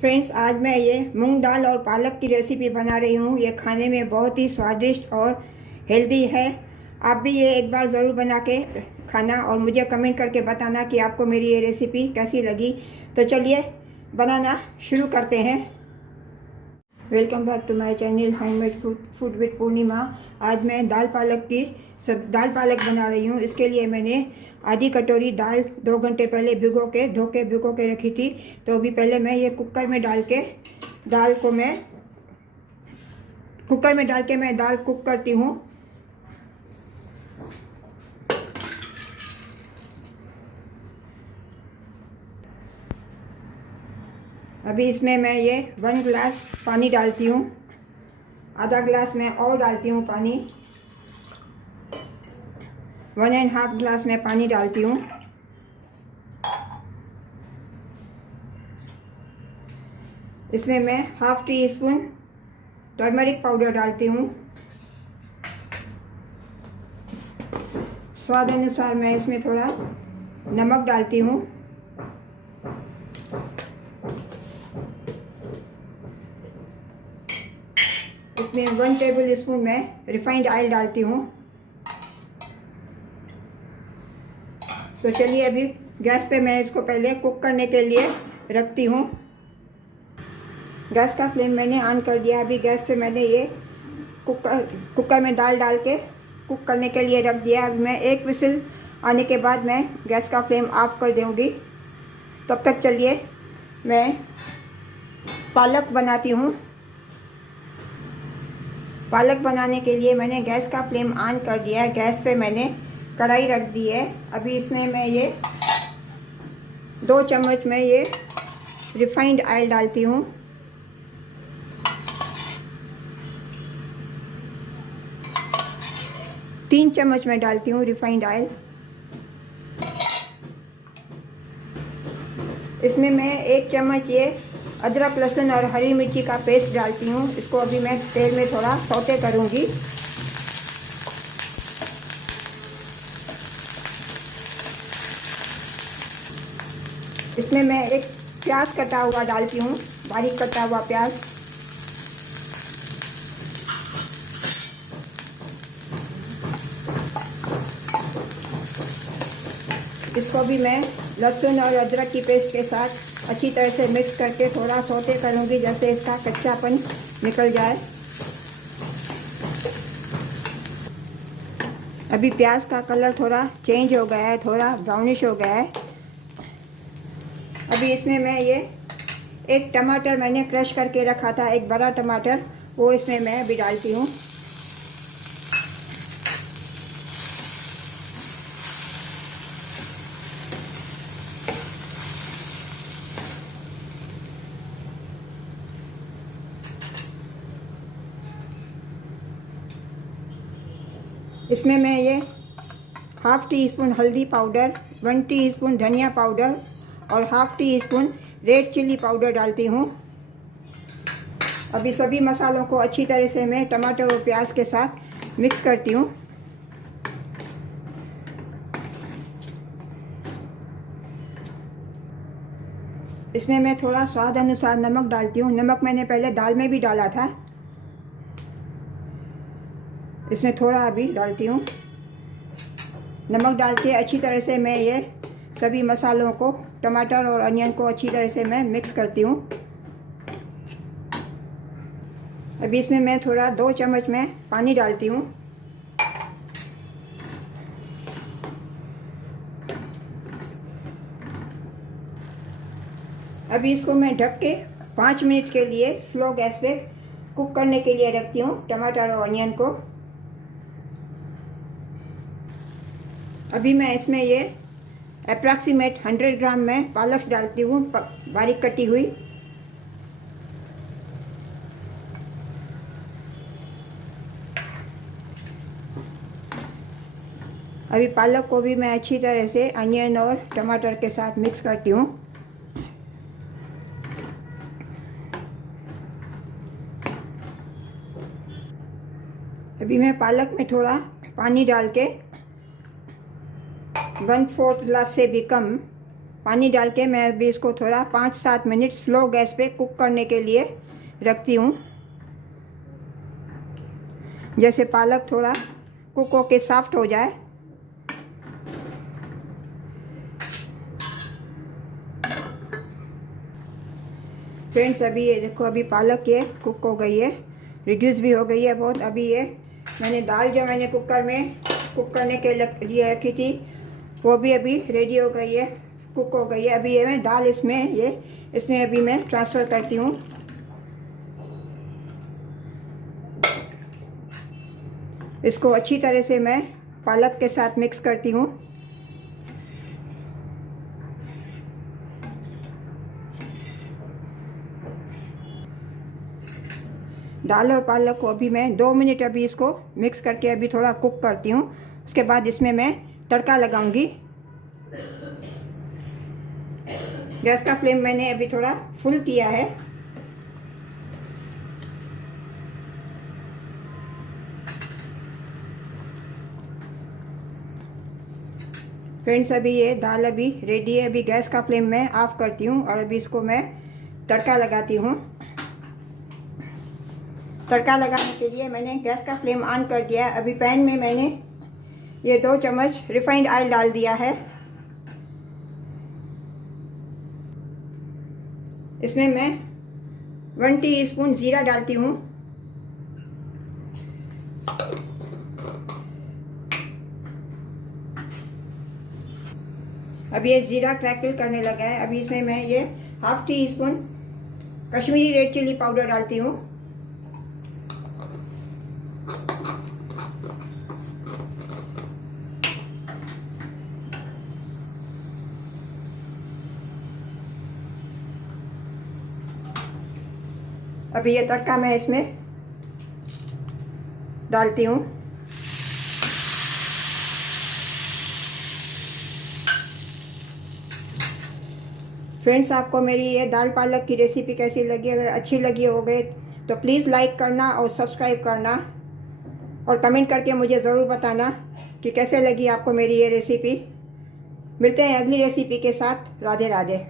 Friends, आज मैं ये मूंग दाल और पालक की रेसिपी बना रही हूँ। ये खाने में बहुत ही स्वादिष्ट और हेल्दी है। आप भी ये एक बार ज़रूर बना के खाना और मुझे कमेंट करके बताना कि आपको मेरी ये रेसिपी कैसी लगी। तो चलिए बनाना शुरू करते हैं। Welcome back to my channel homemade food with Purnima. आज मैं दाल पालक बना रही हूँ। इसके लिए मैंने आधी कटोरी दाल 2 घंटे पहले भिगो के रखी थी। तो अभी पहले मैं ये कुकर में डाल के दाल कुक करती हूँ। अभी इसमें मैं ये 1 गिलास पानी डालती हूँ। आधा गिलास मैं और डालती हूँ पानी। 1.5 गिलास मैं पानी डालती हूँ। इसमें मैं ½ टीस्पून टर्मरिक पाउडर डालती हूँ। स्वाद अनुसार मैं इसमें थोड़ा नमक डालती हूँ। इसमें 1 टेबल स्पून मैं रिफाइंड ऑयल डालती हूँ। तो चलिए अभी गैस पे मैं इसको पहले कुक करने के लिए रखती हूँ। गैस का फ्लेम मैंने ऑन कर दिया। अभी गैस पे मैंने ये कुकर में दाल डाल के कुक करने के लिए रख दिया। अभी मैं 1 विसिल आने के बाद मैं गैस का फ्लेम ऑफ कर दूँगी। तब तक चलिए मैं पालक बनाती हूँ। पालक बनाने के लिए मैंने गैस का फ्लेम ऑन कर दिया है। गैस पे मैंने कढ़ाई रख दी है। अभी इसमें मैं ये 2 चम्मच में ये रिफाइंड ऑयल डालती हूँ। तीन चम्मच मैं डालती हूँ रिफाइंड ऑयल। इसमें मैं 1 चम्मच ये अदरक, लहसुन और हरी मिर्ची का पेस्ट डालती हूँ। इसको अभी मैं तेल में थोड़ा सौते करूँगी। इसमें मैं एक प्याज कटा हुआ डालती हूँ, बारीक कटा हुआ प्याज। इसको भी मैं लहसुन और अदरक की पेस्ट के साथ अच्छी तरह से मिक्स करके थोड़ा सौते करूँगी, जैसे इसका कच्चापन निकल जाए। अभी प्याज का कलर थोड़ा चेंज हो गया है, थोड़ा ब्राउनिश हो गया है। अभी इसमें मैं ये 1 टमाटर मैंने क्रश करके रखा था, एक बड़ा टमाटर, वो इसमें मैं अभी डालती हूँ। इसमें मैं ये ½ टीस्पून हल्दी पाउडर, 1 टीस्पून धनिया पाउडर और ½ टीस्पून रेड चिल्ली पाउडर डालती हूँ। अभी सभी मसालों को अच्छी तरह से मैं टमाटर और प्याज के साथ मिक्स करती हूँ। इसमें मैं थोड़ा स्वाद अनुसार नमक डालती हूँ। नमक मैंने पहले दाल में भी डाला था, इसमें थोड़ा अभी डालती हूँ। नमक डाल के अच्छी तरह से मैं ये सभी मसालों को, टमाटर और अनियन को अच्छी तरह से मैं मिक्स करती हूँ। अभी इसमें मैं थोड़ा 2 चम्मच में पानी डालती हूँ। अभी इसको मैं ढक के 5 मिनट के लिए स्लो गैस पे कुक करने के लिए रखती हूँ, टमाटर और अनियन को। अभी मैं इसमें ये अप्रॉक्सीमेट 100 ग्राम में पालक डालती हूँ, बारीक कटी हुई। अभी पालक को भी मैं अच्छी तरह से अनियन और टमाटर के साथ मिक्स करती हूँ। अभी मैं पालक में थोड़ा पानी डाल के 1/4 गिलास से भी कम पानी डाल के मैं अभी इसको थोड़ा 5-7 मिनट स्लो गैस पे कुक करने के लिए रखती हूँ, जैसे पालक थोड़ा कुक होके सॉफ्ट हो जाए। फ्रेंड्स, अभी ये देखो, अभी पालक ये कुक हो गई है, रिड्यूस भी हो गई है बहुत। अभी ये मैंने दाल जो मैंने कुकर में कुक करने के लिए रखी थी वो भी अभी रेडी हो गई है, कुक हो गई है। अभी ये मैं दाल इसमें अभी मैं ट्रांसफ़र करती हूँ। इसको अच्छी तरह से मैं पालक के साथ मिक्स करती हूँ। दाल और पालक को अभी मैं 2 मिनट अभी इसको मिक्स करके अभी थोड़ा कुक करती हूँ। उसके बाद इसमें मैं तड़का लगाऊंगी। गैस का फ्लेम मैंने अभी थोड़ा फुल किया है। फ्रेंड्स, अभी ये दाल अभी रेडी है। अभी गैस का फ्लेम मैं ऑफ करती हूँ और अभी इसको मैं तड़का लगाती हूँ। तड़का लगाने के लिए मैंने गैस का फ्लेम ऑन कर दिया है। अभी पैन में मैंने ये 2 चम्मच रिफाइंड ऑयल डाल दिया है। इसमें मैं 1 टीस्पून जीरा डालती हूँ। अब ये जीरा क्रैकल करने लगा है। अभी इसमें मैं ये 1/2 teaspoon Kashmiri red chilli powder डालती हूँ। अभी ये तड़का मैं इसमें डालती हूँ। फ्रेंड्स, आपको मेरी ये दाल पालक की रेसिपी कैसी लगी? अगर अच्छी लगी हो गई तो प्लीज़ लाइक करना और सब्सक्राइब करना और कमेंट करके मुझे ज़रूर बताना कि कैसे लगी आपको मेरी ये रेसिपी। मिलते हैं अगली रेसिपी के साथ। राधे राधे।